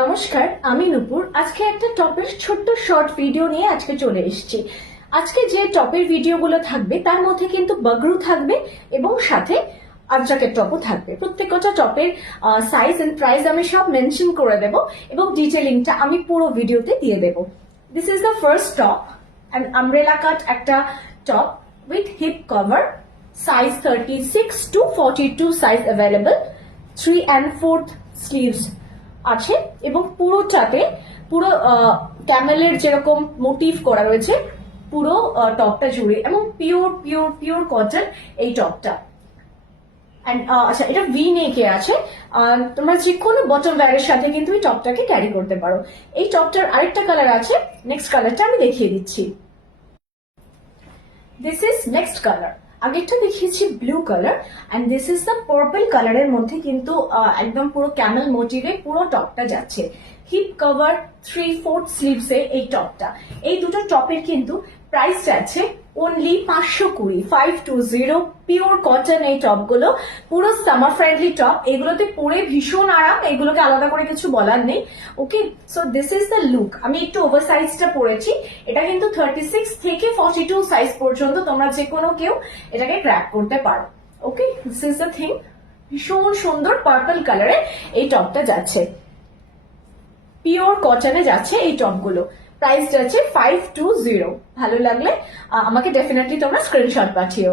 নমস্কার, আমি নূপুর। আজকে একটা টপের ছোট্ট শর্ট ভিডিও নিয়ে আজকে চলে এসেছি। আজকে যে টপের ভিডিওগুলো থাকবে তার মধ্যে কিন্তু বাগরু থাকবে এবং সাথে আজরাকের টপও থাকবে। প্রত্যেকটা টপের সাইজ এন্ড প্রাইস আমি সব মেনশন করে দেব এবং ডিটেলিংটা আমি পুরো ভিডিওতে দিয়ে দেব। This is the first top, and umbrella cut একটা top with hip cover, size 36 to 42 size available, 3 and 4th sleeves আছে এবং পুরোটাতে পুরো ক্যামেলের যেরকম মোটিভ করা রয়েছে পুরো টপটা জুড়ে, এবং পিওর পিওর পিওর কটন এই টপটা। আচ্ছা, এটা ভি নেকে আছে। তোমরা যে কোনো বটম ওয়্যারের সাথে কিন্তু এই টপটাকে ক্যারি করতে পারো। এই টপটার আরেকটা কালার আছে, নেক্সট কালারটা আমি দেখিয়ে দিচ্ছি। This is next colour. আগেরটা দেখিয়েছি blue colour, and this is the purple কালারের মধ্যে কিন্তু একদম পুরো ক্যামেল মোটিভে পুরো টপটা যাচ্ছে। হিপ কভার, 3/4 স্লিভসে এই টপটা। এই দুটো টপের কিন্তু প্রাইস যাচ্ছে অনলি 520, 520। পিওর কটন এই টপগুলো, পুরো সামার ফ্রেন্ডলি টপ। এগুলোতে পরে ভীষণ আরাম, এগুলোকে আলাদা করে কিছু বলার নেই। Okay, so this is the look. আমি একটু ওভার সাইজটা পরেছি। এটা কিন্তু 36 থেকে 42 সাইজ পর্যন্ত তোমরা যে কোনো কেউ এটাকে ক্র্যাক করতে পারো। ওকে, দিস ইজ দ্য থিং। ভীষণ সুন্দর পার্পল কালারে এই টপটা যাচ্ছে, পিওর কটনে যাচ্ছে এই টপগুলো। প্রাইস যাচ্ছে 520। ভালো লাগলে আমাকে ডেফিনেটলি তোমরা স্ক্রিনশট পাঠিও।